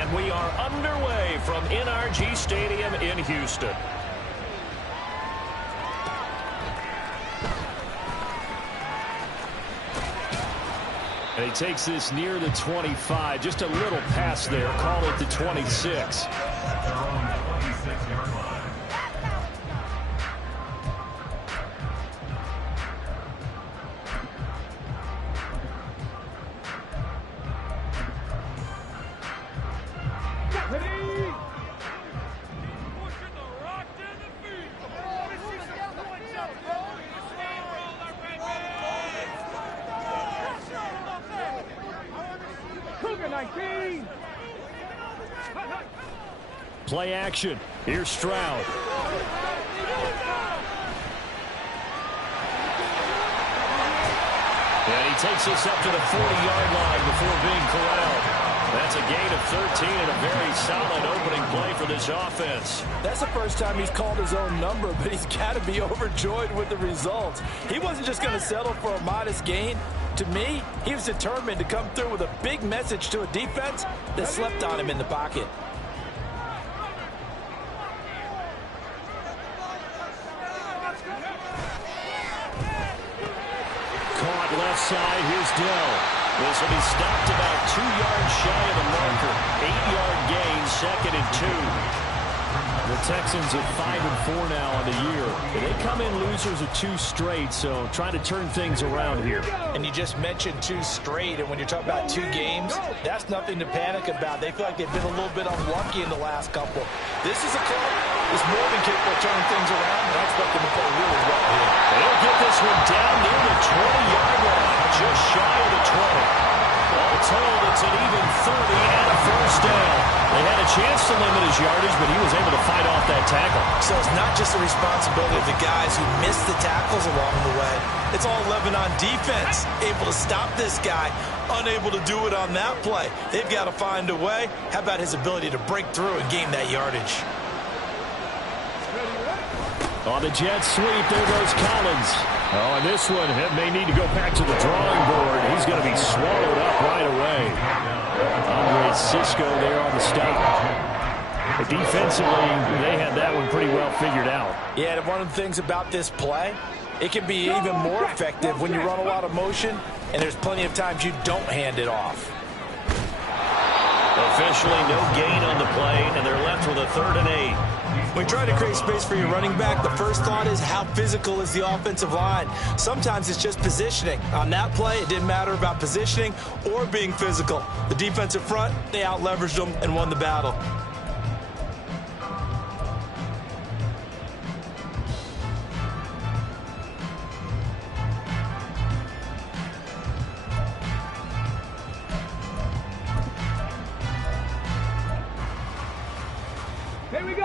And we are underway from NRG Stadium in Houston. And he takes this near the 25. Just a little pass there. Call it the 26. Play action. Here's Stroud. And he takes us up to the 40-yard line before being corralled. That's a gain of 13 and a very solid opening play for this offense. That's the first time he's called his own number, but he's got to be overjoyed with the results. He wasn't just going to settle for a modest gain. To me, he was determined to come through with a big message to a defense that slept on him in the pocket. Caught left side. Here's Dell. This will be stopped about 2 yards shy of the marker. 8-yard gain, 2nd and 2. The Texans are 5-4 now on the year. They come in losers of 2 straight, so trying to turn things around here. And you just mentioned 2 straight, and when you're talking about 2 games, that's nothing to panic about. They feel like they've been a little bit unlucky in the last couple. This is a club that's more than capable of turning things around, and I expect them to play really well here. They'll get this one down near the 20-yard line, just shy of the 20. All told, it's an even 30 and a first down. They had a chance to limit his yardage, but he was able to fight off that tackle. So it's not just the responsibility of the guys who missed the tackles along the way. It's all 11 on defense, able to stop this guy, unable to do it on that play. They've got to find a way. How about his ability to break through and gain that yardage? On the jet sweep, there goes Collins. Oh, and this one may need to go back to the drawing board. He's going to be swallowed up right away. Andre Cisco there on the stop. But defensively, they had that one pretty well figured out. Yeah, and one of the things about this play, it can be even more effective when you run a lot of motion, and there's plenty of times you don't hand it off. Officially, no gain on the play, and they're left with a 3rd and 8. When you try to create space for your running back, the first thought is how physical is the offensive line. Sometimes it's just positioning. On that play, it didn't matter about positioning or being physical. The defensive front, they out-leveraged them and won the battle.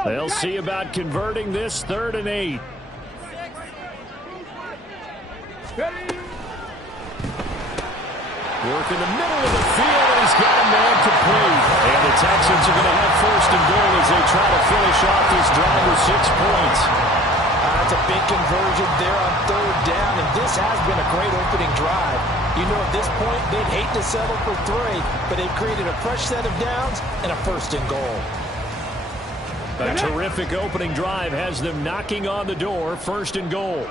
They'll see about converting this 3rd and 8. Work in the middle of the field, and he's got a man complete. And the Texans are going to have 1st and goal as they try to finish off this drive with 6 points. That's a big conversion there on 3rd down, and this has been a great opening drive. You know, at this point, they'd hate to settle for 3, but they've created a fresh set of downs and a 1st and goal. A terrific opening drive has them knocking on the door. 1st and goal.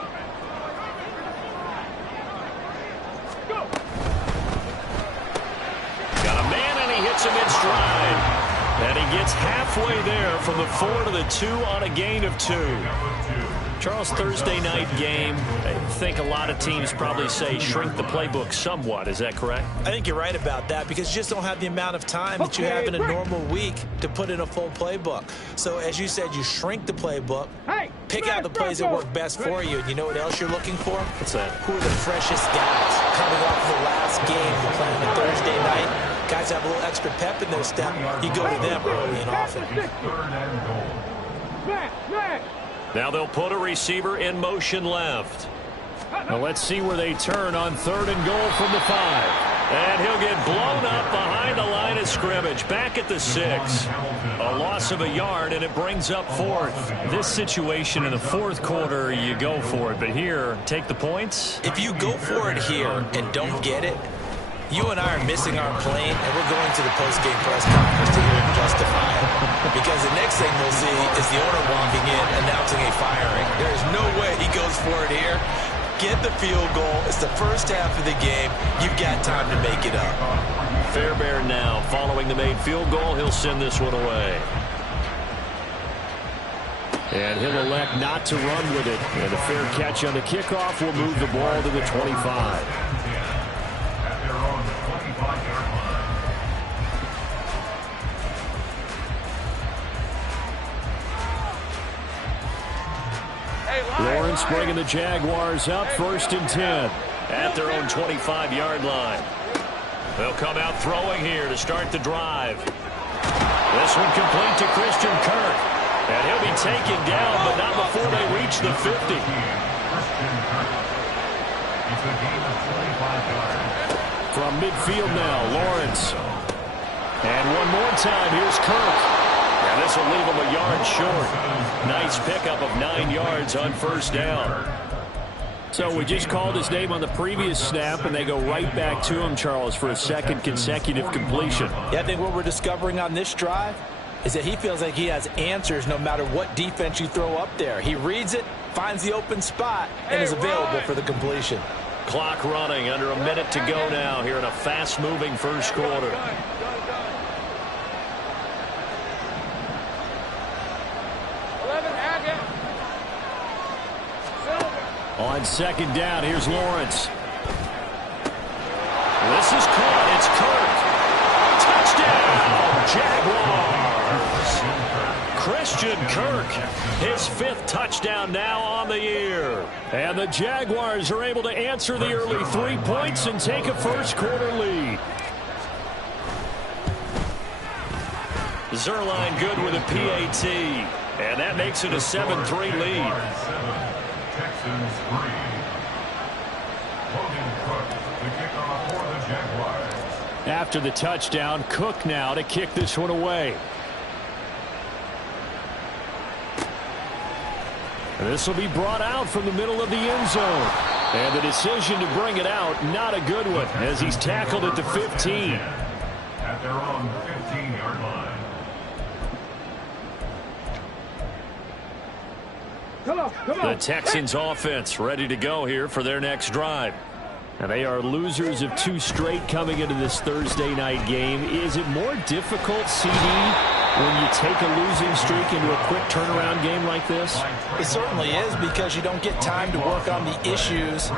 Got a man, and he hits him in stride. And he gets halfway there from the 4 to the 2 on a gain of 2. Charles, Thursday night game, I think a lot of teams probably say shrink the playbook somewhat. Is that correct? I think you're right about that because you just don't have the amount of time that you have in a normal week to put in a full playbook. So as you said, you shrink the playbook, pick out the plays that work best for you. And you know what else you're looking for? What's that? Who are the freshest guys coming off of the last game you're playing on Thursday night? Guys have a little extra pep in their step. You go to them early and often. Now they'll put a receiver in motion left. Now let's see where they turn on 3rd and goal from the 5. And he'll get blown up behind the line of scrimmage. Back at the 6. A loss of a yard, and it brings up 4th. This situation in the 4th quarter, you go for it. But here, take the points. If you go for it here and don't get it, you and I are missing our plane, and we're going to the post-game press conference to hear him justify it. Because the next thing we'll see is the owner walking in announcing a firing. There is no way he goes for it here. Get the field goal. It's the first half of the game. You've got time to make it up. Fairbairn now following the made field goal. He'll send this one away. And he'll elect not to run with it. And a fair catch on the kickoff will move the ball to the 25. Lawrence bringing the Jaguars up 1st and 10 at their own 25-yard line. They'll come out throwing here to start the drive. This one complete to Christian Kirk. And he'll be taken down, but not before they reach the 50. From midfield now, Lawrence. And one more time, here's Kirk. And this will leave him a yard short. Nice pickup of 9 yards on 1st down. So we just called his name on the previous snap, and they go right back to him, Charles, for a second consecutive completion. Yeah, I think what we're discovering on this drive is that he feels like he has answers no matter what defense you throw up there. He reads it, finds the open spot, and is available for the completion. Clock running, under a minute to go now here in a fast-moving first quarter. On 2nd down, here's Lawrence. This is caught. It's Kirk. Touchdown, Jaguars. Christian Kirk, his 5th touchdown now on the year. And the Jaguars are able to answer the early 3 points and take a first quarter lead. Zuerlein good with a PAT. And that makes it a 7-3 lead. Texans 3. Logan Cook, the kickoff for the Jaguars. After the touchdown, Cook now to kick this one away. And this will be brought out from the middle of the end zone. And the decision to bring it out, not a good one, as he's tackled at the 15. At their own 15-yard line. Come on. The Texans offense ready to go here for their next drive. And they are losers of 2 straight coming into this Thursday night game. Is it more difficult, CD, when you take a losing streak into a quick turnaround game like this? It certainly is, because you don't get time to work on the issues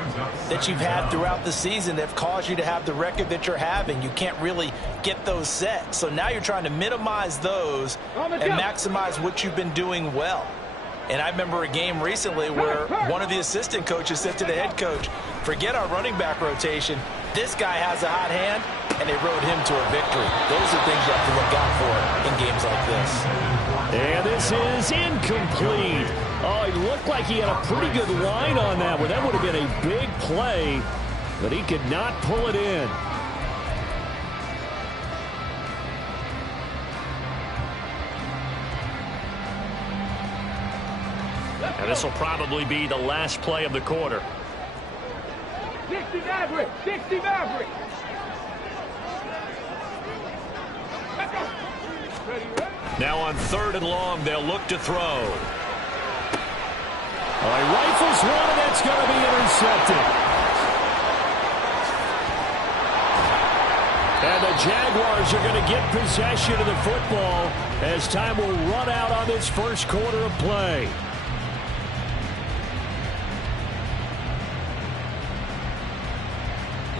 that you've had throughout the season that have caused you to have the record that you're having. You can't really get those set. So now you're trying to minimize those and maximize what you've been doing well. And I remember a game recently where one of the assistant coaches said to the head coach, forget our running back rotation. This guy has a hot hand, and they rode him to a victory. Those are things you have to look out for in games like this. And this is incomplete. Oh, it looked like he had a pretty good line on that one. That would have been a big play, but he could not pull it in. And this will probably be the last play of the quarter. Dixie Maverick! Dixie Maverick! Now on 3rd and long, they'll look to throw. Oh, he rifles one, and that's going to be intercepted. And the Jaguars are going to get possession of the football as time will run out on this first quarter of play.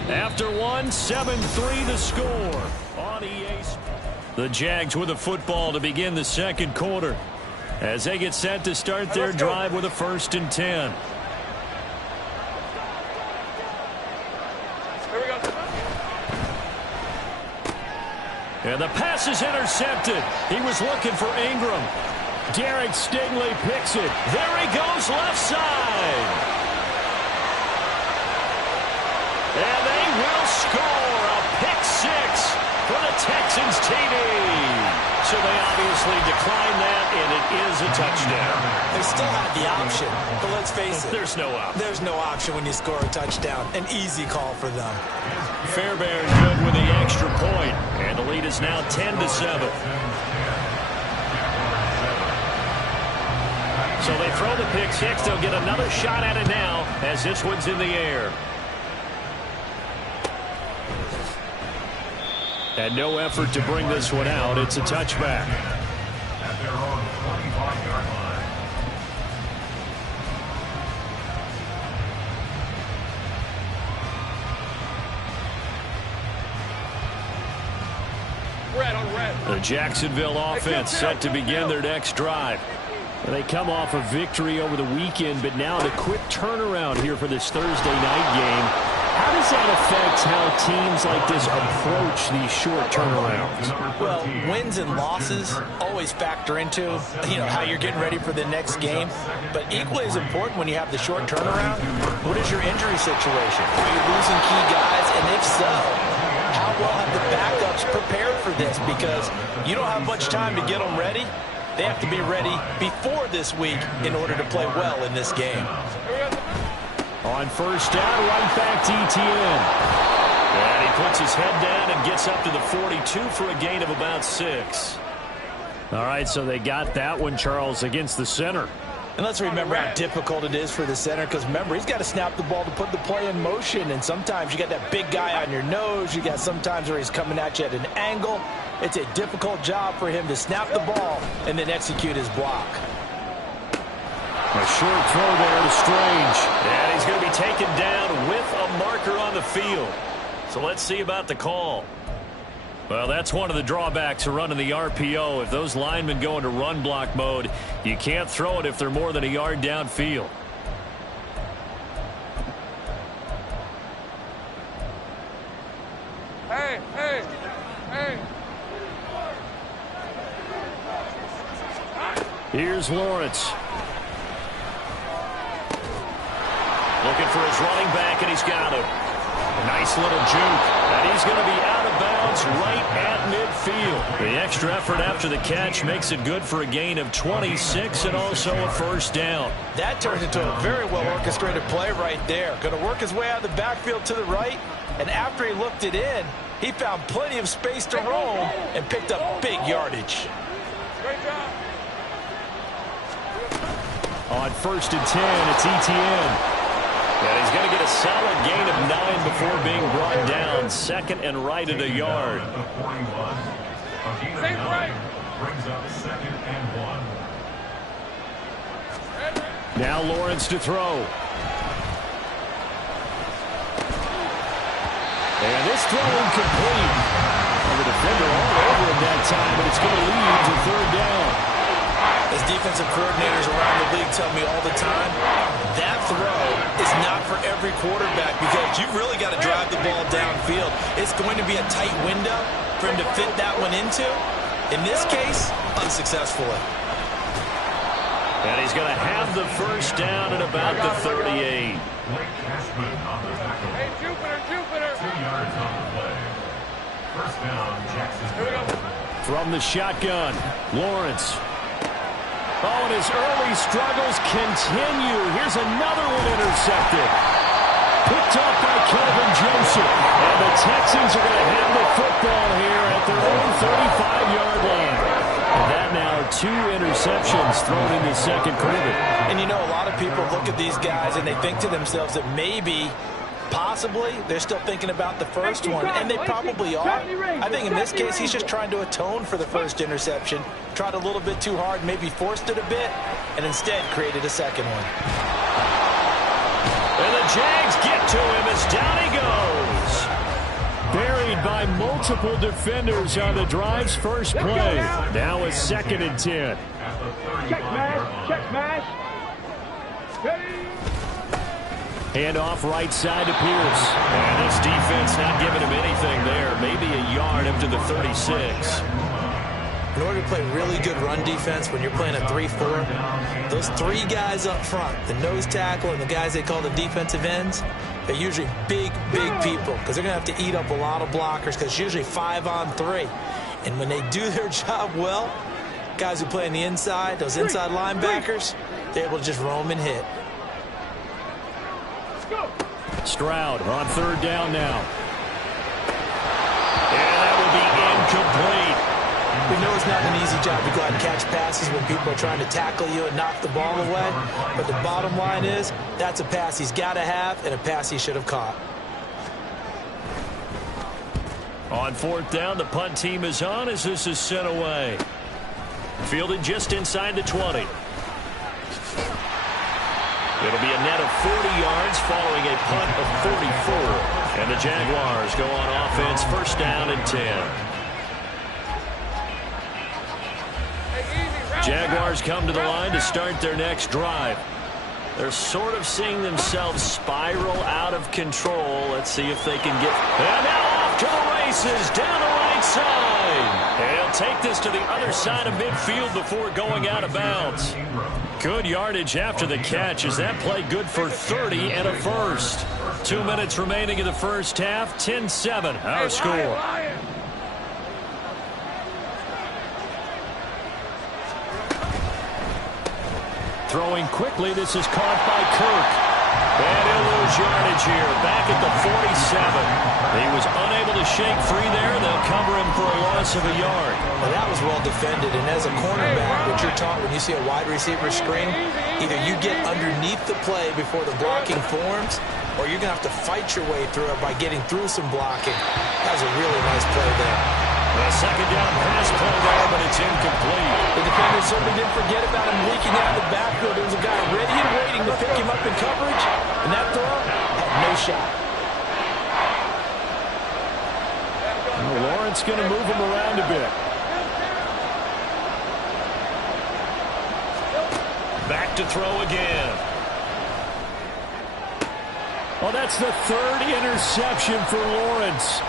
After one, 7-3 the score on EA Sports. The Jags with the football to begin the second quarter as they get set to start their drive with a 1st and 10. And the pass is intercepted. He was looking for Ingram. Derek Stingley picks it. There he goes, left side. And they will score a pick 6 for the Texans TD. So they obviously declined that, and it is a touchdown. They still had the option, but let's face it. There's no option. There's no option when you score a touchdown. An easy call for them. Fairbairn good with the extra point, and the lead is now 10-7. So they throw the pick six. They'll get another shot at it now as this one's in the air. And no effort to bring this one out. It's a touchback. At their own 25-yard line. The Jacksonville offense set to begin their next drive. They come off a victory over the weekend, but now the quick turnaround here for this Thursday night game. How does that affect how teams like this approach these short turnarounds? Well, wins and losses always factor into, how you're getting ready for the next game. But equally as important when you have the short turnaround, what is your injury situation? Are you losing key guys? And if so, how well have the backups prepared for this? Because you don't have much time to get them ready. They have to be ready before this week in order to play well in this game. On first down, right back to Etienne. And he puts his head down and gets up to the 42 for a gain of about 6. All right, so they got that one, Charles, against the center. And let's remember how difficult it is for the center, because remember, he's got to snap the ball to put the play in motion, and sometimes you got that big guy on your nose. You got sometimes where he's coming at you at an angle. It's a difficult job for him to snap the ball and then execute his block. A short throw there to Strange. And he's going to be taken down with a marker on the field. So let's see about the call. Well, that's one of the drawbacks of running the RPO. If those linemen go into run block mode, you can't throw it if they're more than a yard downfield. Hey, hey, hey. Here's Lawrence. Looking for his running back, and he's got him. A nice little juke. And he's going to be out of bounds right at midfield. The extra effort after the catch makes it good for a gain of 26 and also a first down. That turns into a very well-orchestrated play right there. Going to work his way out of the backfield to the right, and after he looked it in, he found plenty of space to roam and picked up big yardage. Great job. On first and 10, it's Etienne. And he's going to get a solid gain of 9 before being brought down. Second and right at a yard. Same right. Brings up second and 1. Now Lawrence to throw. And this throw incomplete. And the defender all over him that time, but it's going to lead to third down. As defensive coordinators around the league tell me all the time, that throw is not for every quarterback because you've really got to drive the ball downfield. It's going to be a tight window for him to fit that one into. In this case, unsuccessfully. And he's going to have the first down at about the 38. Blake Cashman on the tackle. Hey, Jupiter. 2 yards on the play. First down, Jacksonville. From the shotgun, Lawrence. Oh, and his early struggles continue. Here's another one intercepted. Picked off by Kelvin Joseph. And the Texans are going to have the football here at their own 35-yard line. And that now 2 interceptions thrown in the second quarter. And a lot of people look at these guys and they think to themselves that maybe, possibly, they're still thinking about the first one, and they probably are. I think in this case, he's just trying to atone for the first interception. Tried a little bit too hard, maybe forced it a bit, and instead created a second one. And the Jags get to him as down he goes. Buried by multiple defenders on the drive's first play. Now a second and 10. Check smash. Hand off right side to Pierce. And this defense not giving him anything there. Maybe a yard up to the 36. In order to play really good run defense when you're playing a 3-4, those 3 guys up front, the nose tackle and the guys they call the defensive ends, they're usually big people because they're going to have to eat up a lot of blockers because it's usually 5 on 3. And when they do their job well, guys who play on the inside, those inside linebackers, they're able to just roam and hit. Stroud on third down now. And that will be incomplete. We know it's not an easy job to go out and catch passes when people are trying to tackle you and knock the ball away. But the bottom line is, that's a pass he's got to have and a pass he should have caught. On fourth down, the punt team is on as this is sent away. Fielded just inside the 20. It'll be a net of 40 yards following a punt of 44. And the Jaguars go on offense, first down and 10. Jaguars come to the line to start their next drive. They're sort of seeing themselves spiral out of control. Let's see if they can get... And now off to the races down the right side. And he'll take this to the other side of midfield before going out of bounds. Good yardage after the catch. Is that play good for 30 and a first? 2 minutes remaining in the first half. 10-7 our score. Throwing quickly, this is caught by Kirk. And he'll lose yardage here, back at the 47. He was unable to shake free there. They'll cover him for a loss of a yard. Well, that was well defended, and as a cornerback, what you're taught when you see a wide receiver screen, either you get underneath the play before the blocking forms, or you're going to have to fight your way through it by getting through some blocking. That was a really nice play there. A second down pass play there, but it's incomplete. The defender certainly didn't forget about him leaking out of the backfield. There was a guy ready and waiting to pick him up in coverage, and that throw had no shot. Well, Lawrence going to move him around a bit. Back to throw again. Well, that's the third interception for Lawrence.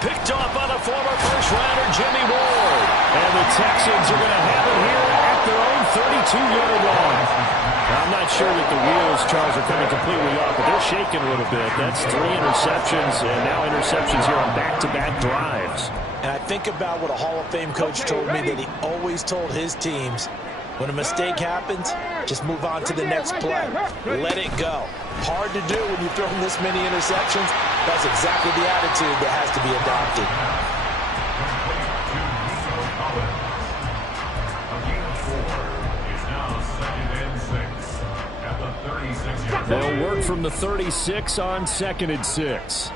Picked off by the former first-rounder Jimmy Ward. And the Texans are going to have it here at their own 32-yard line. I'm not sure that the wheels, Charles, are coming completely off, but they're shaking a little bit. That's 3 interceptions, and now interceptions here on back-to-back drives. And I think about what a Hall of Fame coach told me that he always told his teams, when a mistake happens, just move on to the next play. Let it go. Hard to do when you've thrown this many interceptions. That's exactly the attitude that has to be adopted. They'll work from the 36 on 2nd and 6.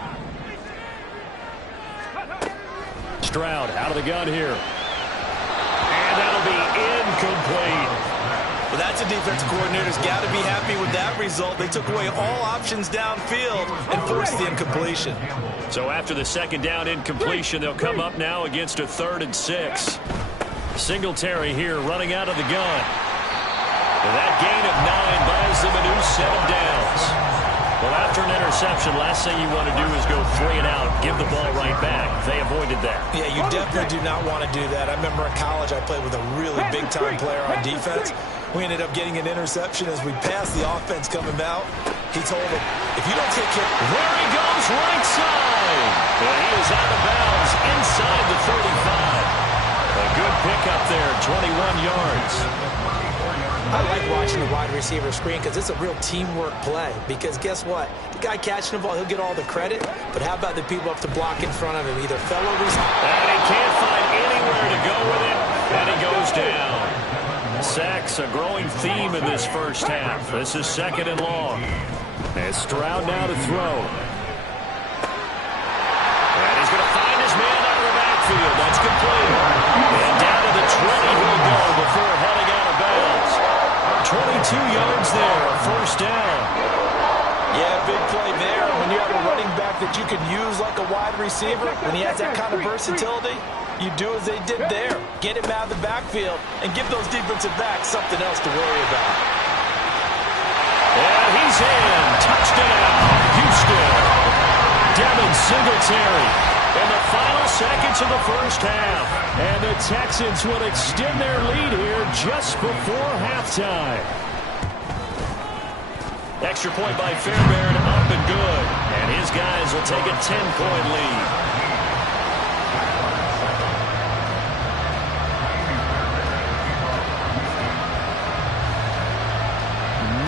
Stroud out of the gun here. And that'll be incomplete. Well, that's a defensive coordinator's got to be happy with that result. They took away all options downfield and forced the incompletion. So after the second down incompletion, they'll come up now against a 3rd and 6. Singletary here running out of the gun. And that gain of 9 buys them a new set of downs. Well, after an interception, last thing you want to do is go 3 and out, give the ball right back. They avoided that. Yeah, you definitely do not want to do that. I remember in college I played with a really big-time player on defense. We ended up getting an interception as we passed the offense coming out. He told him, if you don't take care... There he goes, right side. And he is out of bounds inside the 35. A good pickup there, 21 yards. I like watching the wide receiver screen because it's a real teamwork play. Because guess what? The guy catching the ball, he'll get all the credit. But how about the people up to block in front of him? Either fellow receivers... And he can't find anywhere to go with it. And he goes down. Sacks, a growing theme in this first half. This is 2nd and long. And Stroud now to throw. And he's going to find his man out of the backfield. That's complete. And down to the 20 he'll go before heading out of bounds. 22 yards there, a first down. Yeah, big play there. When you have a running back that you can use like a wide receiver, when he has that kind of versatility, you do as they did there. Get him out of the backfield and give those defensive backs something else to worry about. And he's in. Touchdown, Houston. Devin Singletary in the final seconds of the first half. And the Texans will extend their lead here just before halftime. Extra point by Fairbairn, up and good. And his guys will take a 10-point lead.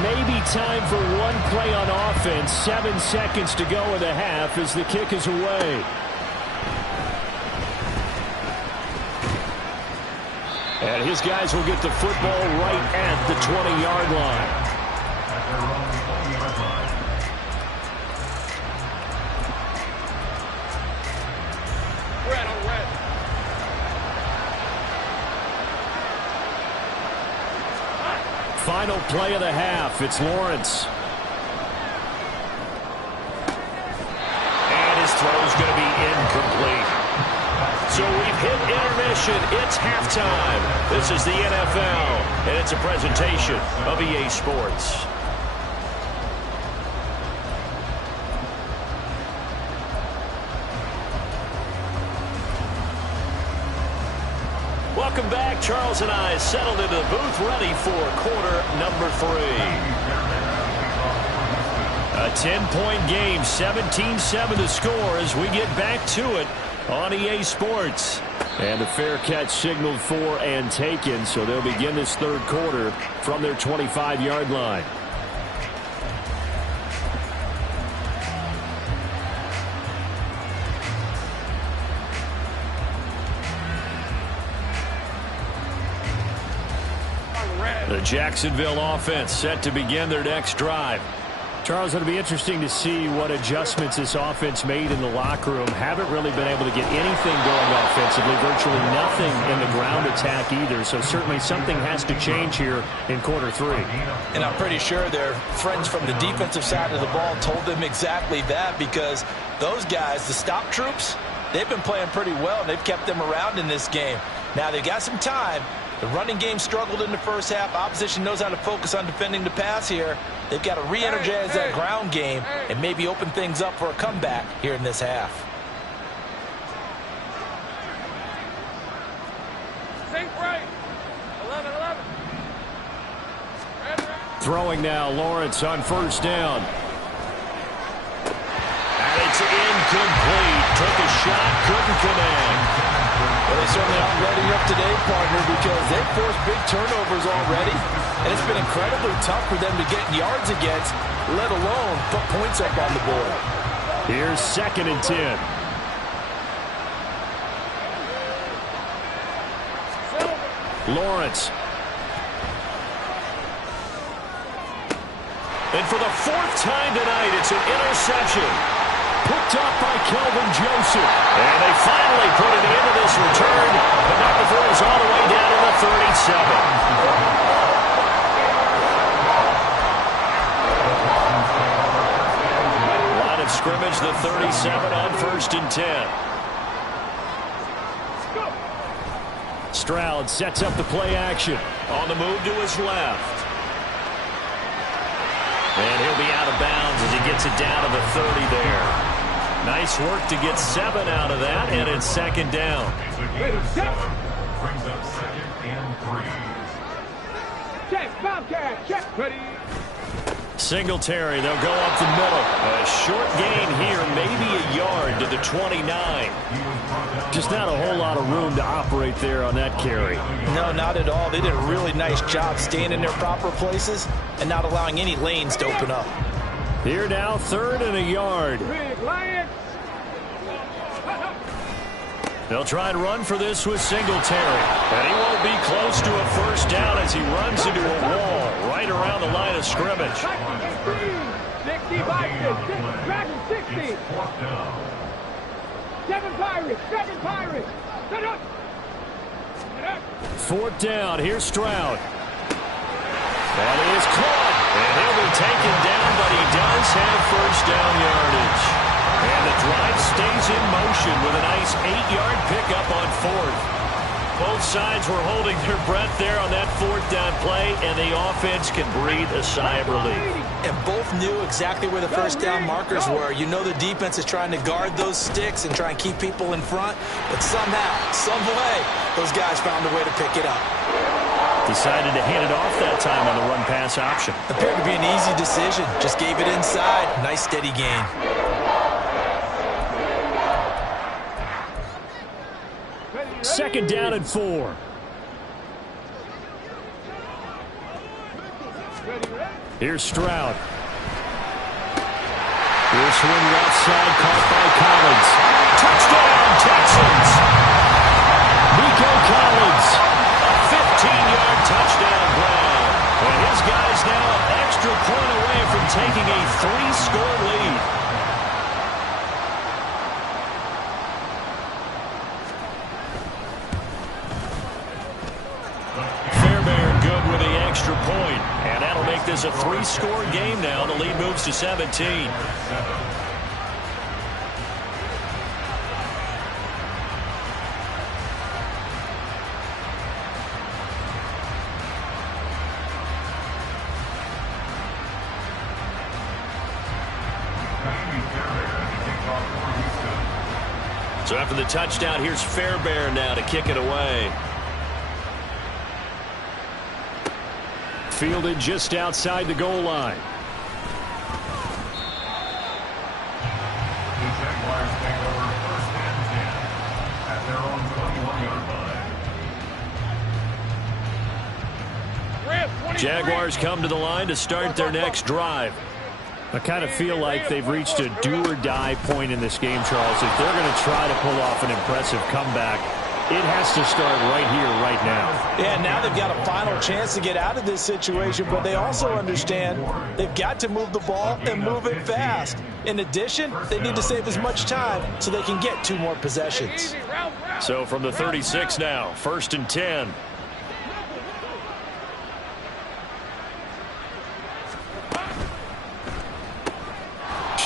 Maybe time for one play on offense. 7 seconds to go in the half as the kick is away. And his guys will get the football right at the 20-yard line. At their own 20-yard line. Red on red. Final play of the half. It's Lawrence. And his throw is going to be incomplete. So we've hit intermission. It's halftime. This is the NFL, and it's a presentation of EA Sports. Welcome back. Charles and I settled into the booth, ready for quarter number 3. A 10-point game, 17-7 to score as we get back to it on EA Sports. And the fair catch signaled for and taken, so they'll begin this third quarter from their 25-yard line. The Jacksonville offense set to begin their next drive. Charles, it'll be interesting to see what adjustments this offense made in the locker room. Haven't really been able to get anything going offensively, virtually nothing in the ground attack either. So certainly something has to change here in quarter 3. And I'm pretty sure their friends from the defensive side of the ball told them exactly that, because those guys, the stop troops, they've been playing pretty well, and they've kept them around in this game. Now they've got some time. The running game struggled in the first half. Opposition knows how to focus on defending the pass here. They've got to re-energize that ground game and maybe open things up for a comeback here in this half. Sink right. 11-11. Throwing now, Lawrence on first down. And it's incomplete. Took a shot, couldn't connect. Well, they certainly aren't ready up today, partner, because they've forced big turnovers already, and it's been incredibly tough for them to get yards against, let alone put points up on the board. Here's 2nd and 10. Lawrence. And for the 4th time tonight, it's an interception. Picked up by Kelvin Joseph. And they finally put an end to this return, but not before it's all the way down to the 37. Line of scrimmage, the 37 on 1st and 10. Stroud sets up the play action. On the move to his left. And he'll be out of bounds as he gets it down to the 30 there. Nice work to get 7 out of that, and it's 2nd down. Brings up 2nd and 3. Check, Bobcat, check. Ready. Singletary, they'll go up the middle. A short gain here, maybe a yard to the 29. Just not a whole lot of room to operate there on that carry. No, not at all. They did a really nice job staying in their proper places and not allowing any lanes to open up. Here now, 3rd and a yard. Big Lions. They'll try and run for this with Singletary. And he won't be close to a first down as he runs into a wall right around the line of scrimmage. 60, Vikings, Dragon 60. 7 Pirates, 7 Pirates. Set up. 4th down, here's Stroud. That is caught. And he'll be taken down, but he does have first down yardage. And the drive stays in motion with a nice 8-yard pickup on 4th. Both sides were holding their breath there on that 4th down play, and the offense can breathe a sigh of relief. And both knew exactly where the first down markers were. You know the defense is trying to guard those sticks and try and keep people in front, but somehow, some way, those guys found a way to pick it up. Decided to hand it off that time on the run-pass option. Appeared to be an easy decision. Just gave it inside. Nice steady gain. Second down and 4. Here's Stroud. Here's swing left side, caught by Collins. Touchdown, Texans! Nico Collins, a extra point away from taking a 3-score lead. Fairbairn good with the extra point, and that'll make this a 3-score game now. The lead moves to 17. So after the touchdown, here's Fairbairn now to kick it away. Fielded just outside the goal line. The Jaguars take over 1st and 10 at their own 21-yard line. Jaguars come to the line to start their next drive. I kind of feel like they've reached a do-or-die point in this game, Charles. If they're going to try to pull off an impressive comeback, it has to start right here, right now. Yeah, now they've got a final chance to get out of this situation, but they also understand they've got to move the ball and move it fast. In addition, they need to save as much time so they can get 2 more possessions. So from the 36 now, 1st and 10.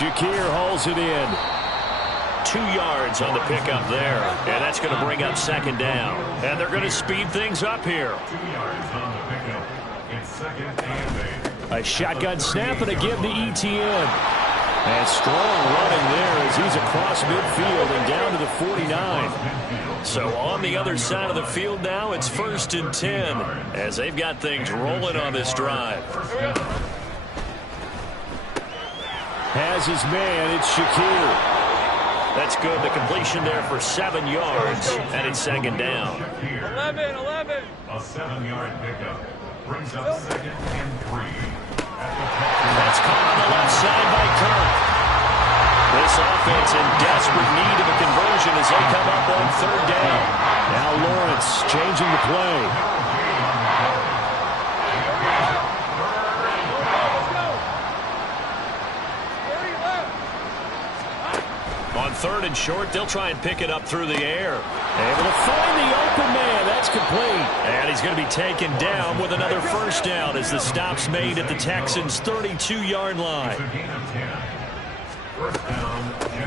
Shakir hauls it in. 2 yards on the pickup there. And that's going to bring up 2nd down. And they're going to speed things up here. 2 yards on the pickup. It's 2nd and 8. A shotgun snap and a give to Etienne. And strong running there as he's across midfield and down to the 49. So on the other side of the field now, it's 1st and 10 as they've got things rolling on this drive. Has his man, it's Shakir. That's good. The completion there for 7 yards, and it's 2nd down. 11. A 7-yard pickup brings up 2nd and 3. That's caught on the left side by Kirk. This offense in desperate need of a conversion as they come up on 3rd down. Now Lawrence changing the play. On 3rd and short, they'll try and pick it up through the air. Able to find the open man. That's complete. And he's going to be taken down with another 1st down as the stop's made at the Texans' 32-yard line.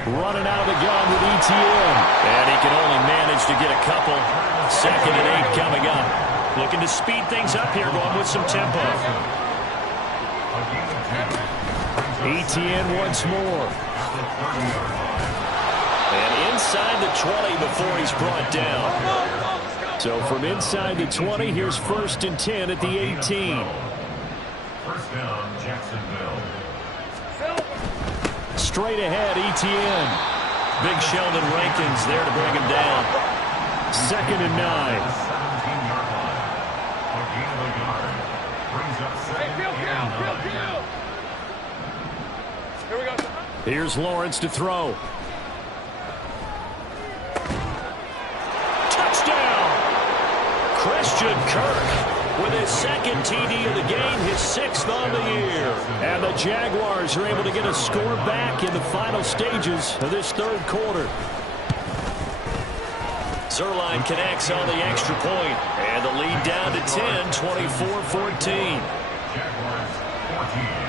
Running out of the gun with Etienne. And he can only manage to get a couple. 2nd and 8 coming up. Looking to speed things up here, going with some tempo. Etienne once more. And inside the 20 before he's brought down. So from inside the 20, here's 1st and 10 at the 18. 1st down, Jacksonville. Straight ahead, Etienne. Big Sheldon Rankins there to bring him down. 2nd and 9. 17-yard line. A gain of a yard. Brings up 2nd and 9. Here we go. Here's Lawrence to throw. Touchdown! Christian Kirk with his 2nd TD of the game, his 6th on the year. And the Jaguars are able to get a score back in the final stages of this 3rd quarter. Zuerlein connects on the extra point, and the lead down to 10, 24-14. Jaguars 14.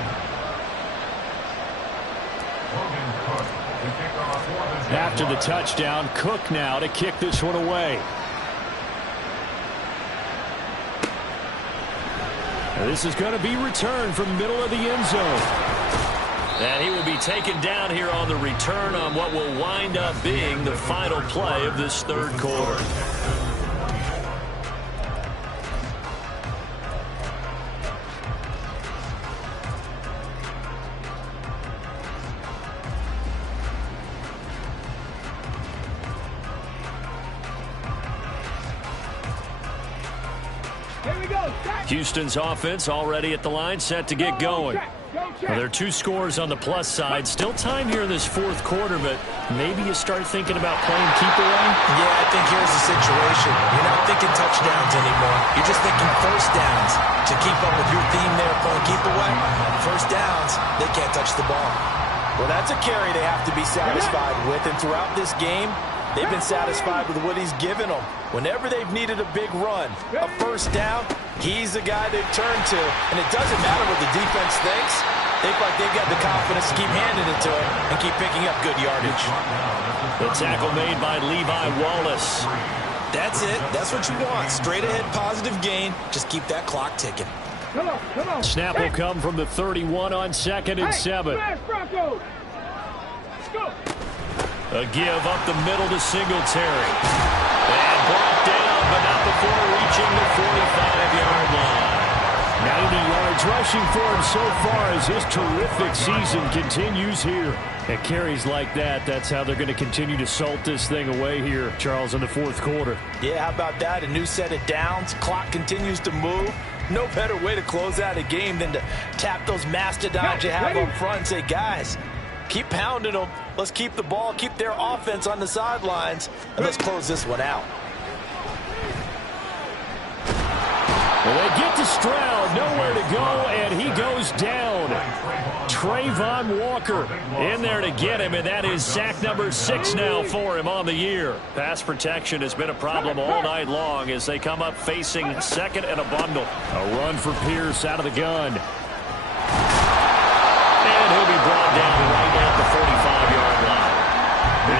After the touchdown, Cook now to kick this one away. This is going to be returned from the middle of the end zone. And he will be taken down here on the return on what will wind up being the final play of this 3rd quarter. Houston's offense already at the line, set to get going. Well, there are 2 scores on the plus side. Still time here in this fourth quarter, but maybe you start thinking about playing keep away? Yeah, I think here's the situation. You're not thinking touchdowns anymore. You're just thinking first downs. To keep up with your theme there, playing keep away, first downs, they can't touch the ball. Well, that's a carry they have to be satisfied with, and throughout this game, they've been satisfied with what he's given them. Whenever they've needed a big run, a first down, he's the guy they've turned to. And it doesn't matter what the defense thinks. They feel like they've got the confidence to keep handing it to him and keep picking up good yardage. The tackle made by Levi Wallace. That's it. That's what you want. Straight ahead positive gain. Just keep that clock ticking. Come on, come on. Snap will come from the 31 on 2nd and 7. Smash Broncos. Go. A give up the middle to Singletary. And brought down, but not before reaching the 45-yard line. 90 yards rushing for him so far as his terrific season continues here. At carries like that, that's how they're going to continue to salt this thing away here, Charles, in the fourth quarter. Yeah, how about that? A new set of downs. Clock continues to move. No better way to close out a game than to tap those mastodons you have up front and say, guys, keep pounding them. Let's keep the ball, keep their offense on the sidelines, and let's close this one out. Well, they get to Stroud, nowhere to go, and he goes down. Trayvon Walker in there to get him, and that is sack number 6 now for him on the year. Pass protection has been a problem all night long as they come up facing second and a bundle. A run for Pierce out of the gun. And he'll be brought down right at the 45-yard line.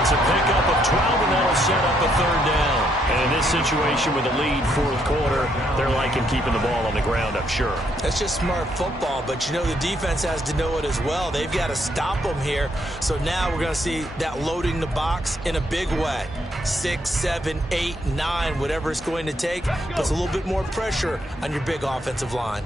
It's a pickup of 12, and that'll set up a third down. And in this situation with a lead fourth quarter, they're liking keeping the ball on the ground, I'm sure. That's just smart football, but you know the defense has to know it as well. They've got to stop them here. So now we're going to see that loading the box in a big way. 6, 7, 8, 9, whatever it's going to take, puts a little bit more pressure on your big offensive line.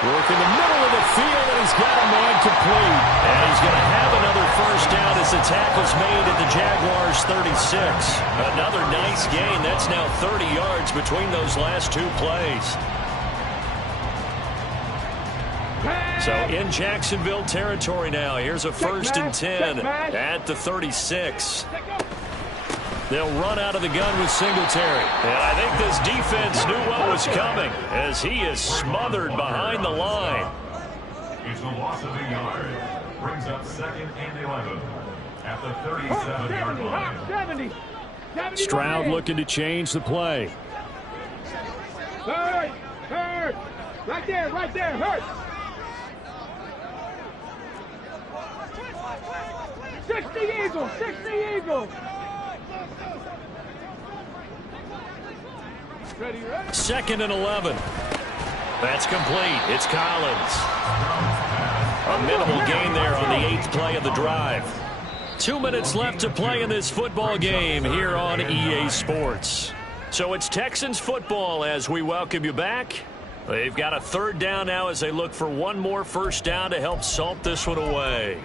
Work in the middle of the field, and he's got a man complete. And he's going to have another first down as the tackle's made at the Jaguars' 36. Another nice gain. That's now 30 yards between those last 2 plays. So in Jacksonville territory now. Here's a 1st and 10 at the 36. They'll run out of the gun with Singletary. And I think this defense knew what was coming as he is smothered behind the line. It's a loss of a yard. Brings up 2nd and 11 at the 37-yard line. 70. Stroud looking to change the play. Hurt. Hurt. Right there. Right there. Hurt. 60 Eagles. 60 Eagles. Ready, ready. 2nd and 11. That's complete. It's Collins. A minimal gain there on the 8th play of the drive. 2 minutes left to play in this football game here on EA Sports. So it's Texans football as we welcome you back. They've got a third down now as they look for one more first down to help salt this one away.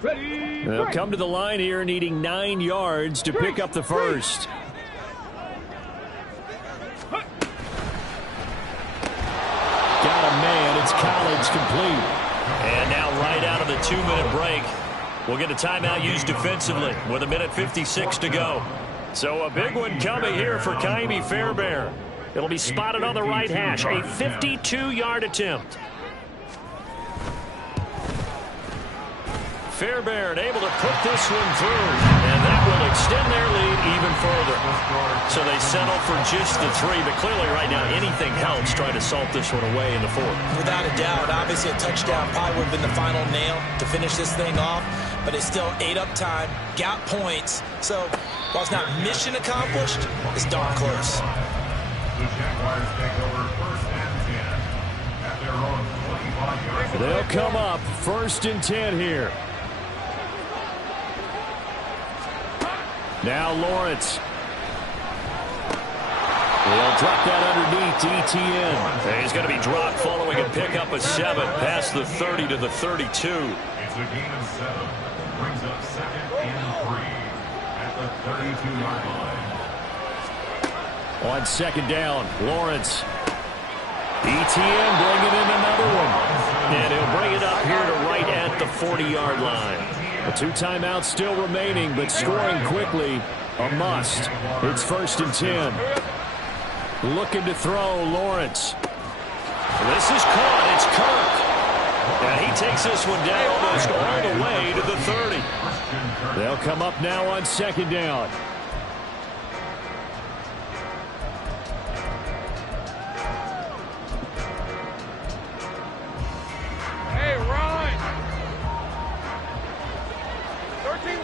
Ready. They'll come to the line here needing 9 yards to pick up the first. Got a man. It's Collins complete. And now right out of the 2-minute break, we'll get a timeout used defensively with 1:56 to go. So a big one coming here for Ka'imi Fairbairn. It'll be spotted on the right hash. A 52-yard attempt. Fairbairn able to put this one through, and that will extend their lead even further. So they settle for just the 3, but clearly right now anything helps try to salt this one away in the 4th. Without a doubt, obviously a touchdown probably would have been the final nail to finish this thing off, but it's still ate up time, got points. So while it's not mission accomplished, it's darn close. The Jaguars take over 1st and 10 at their own 25-yard line. They'll come up 1st and 10 here. Now Lawrence. He'll drop that underneath to Etienne. And he's going to be dropped following a pickup of 7 past the 30 to the 32. It's a gain of 7. Brings up second and 3 at the 32-yard line. On second down, Lawrence. Etienne bringing in another one. And he'll bring it up here to right at the 40-yard line. The 2 timeouts still remaining, but scoring quickly, a must. It's 1st and 10. Looking to throw, Lawrence. This is caught. It's Kirk. And he takes this one down almost all the way to the 30. They'll come up now on second down. Hey, Ron. 13,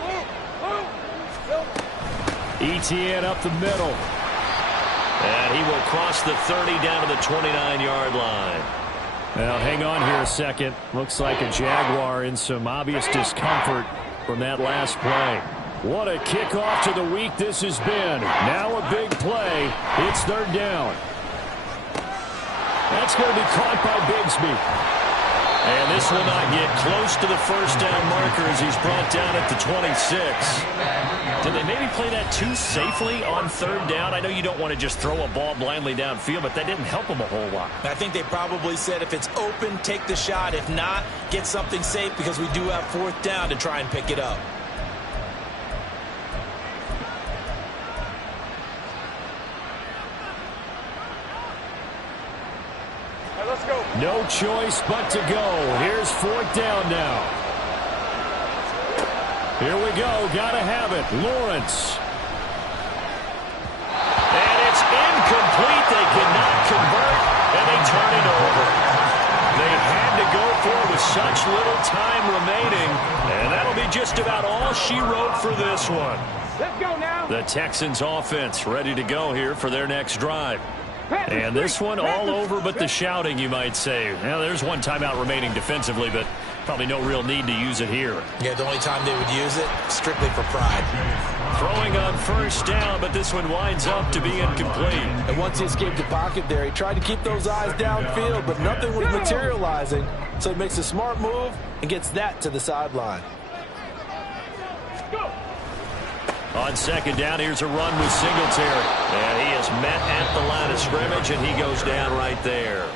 Luke. Etienne up the middle. And he will cross the 30 down to the 29-yard line. Now, hang on here a second. Looks like a Jaguar in some obvious discomfort from that last play. What a kickoff to the week this has been. Now a big play. It's 3rd down. That's going to be caught by Bigsby. And this will not get close to the 1st down marker as he's brought down at the 26. Did they maybe play that too safely on 3rd down? I know you don't want to just throw a ball blindly downfield, but that didn't help them a whole lot. I think they probably said if it's open, take the shot. If not, get something safe because we do have 4th down to try and pick it up. Let's go. No choice but to go. Here's 4th down now. Here we go. Got to have it. Lawrence. And it's incomplete. They cannot convert, and they turn it over. They had to go for it with such little time remaining, and that'll be just about all she wrote for this one. Let's go now. The Texans offense ready to go here for their next drive. And this one all over but the shouting, you might say. Now, there's 1 timeout remaining defensively, but probably no real need to use it here. Yeah, the only time they would use it, strictly for pride. Throwing on 1st down, but this one winds up to be incomplete. And once he escaped the pocket there, he tried to keep those eyes downfield, but nothing was materializing. So he makes a smart move and gets that to the sideline. On 2nd down, here's a run with Singletary. And he is met at the line of scrimmage, and he goes down right there.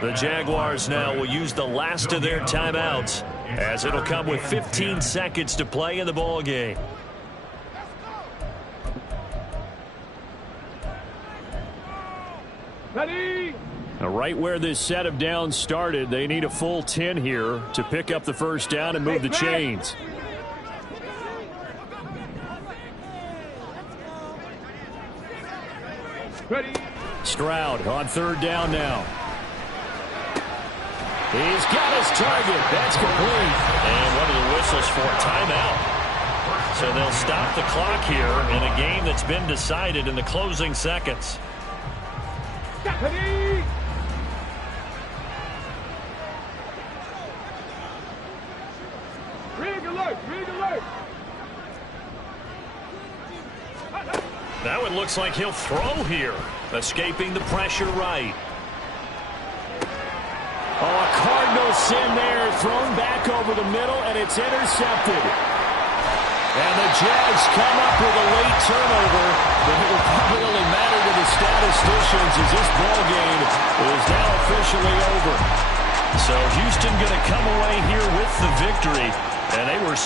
The Jaguars now will use the last of their timeouts, as it'll come with 15 seconds to play in the ball game. Ready. Now, right where this set of downs started, they need a full 10 here to pick up the 1st down and move the chains. Ready. Stroud on 3rd down now. He's got his target. That's complete. And one of the whistles for a timeout. So they'll stop the clock here in a game that's been decided in the closing seconds. Ready. Rig alert. Rig alert. That one looks like he'll throw here. Escaping the pressure right. Oh, a Cardinal sin there. Thrown back over the middle, and it's intercepted. And the Jags come up with a late turnover, but it will probably only matter to the statisticians as this ball game is now officially over. So Houston going to come away here with the victory, and they were